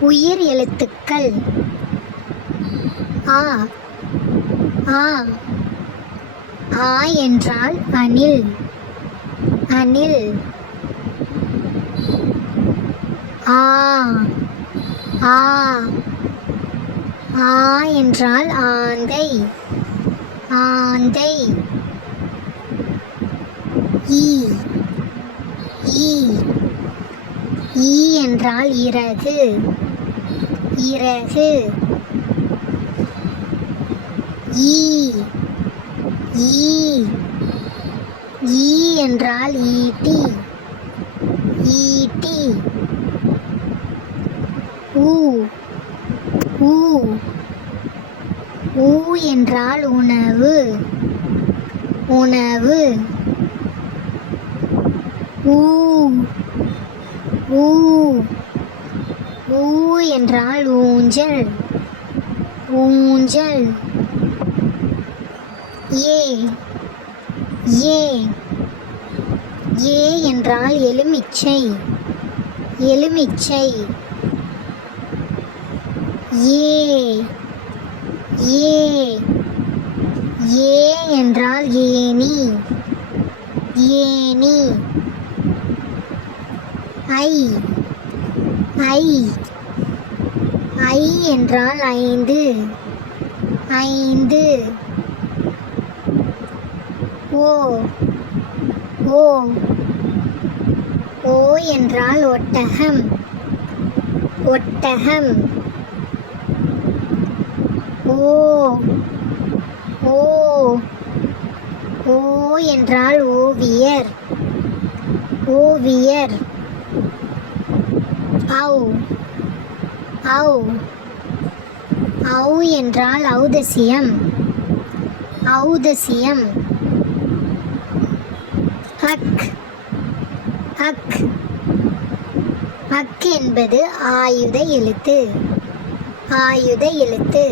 உயிர் எழுத்துக்கள் ஆ ஆ ஆ என்றால் அணில் அணில். ஆ ஆ ஆ என்றால் ஆந்தை ஆந்தை. ஈ ஈ ஈ என்றால் இறகு இறகு. ஈ ஈ ஈ என்றால் ஈட்டி ஈட்டி. ஊ ஊ ஊ என்றால் உணவு உணவு. ஊ ஊ ஊ என்றால் ஊஞ்சல் ஊஞ்சல். ஏ ஏ ஏ என்றால் எலுமிச்சை எலுமிச்சை. ஏ ஏ ஏ என்றால் ஏணி ஏணி. ஐ ஐ ஐ என்றால் ஐந்து ஐந்து. ஓ ஓ ஓ என்றால் ஒட்டகம் ஒட்டகம். ஓ ஓ ஓ என்றால் ஓவியர் ஓவியர். ஔ ஔ ஔ என்றால் ஔதசியம் ஔதசியம். அக் அக் அக் என்பது ஆயுத எழுத்து ஆயுத எழுத்து.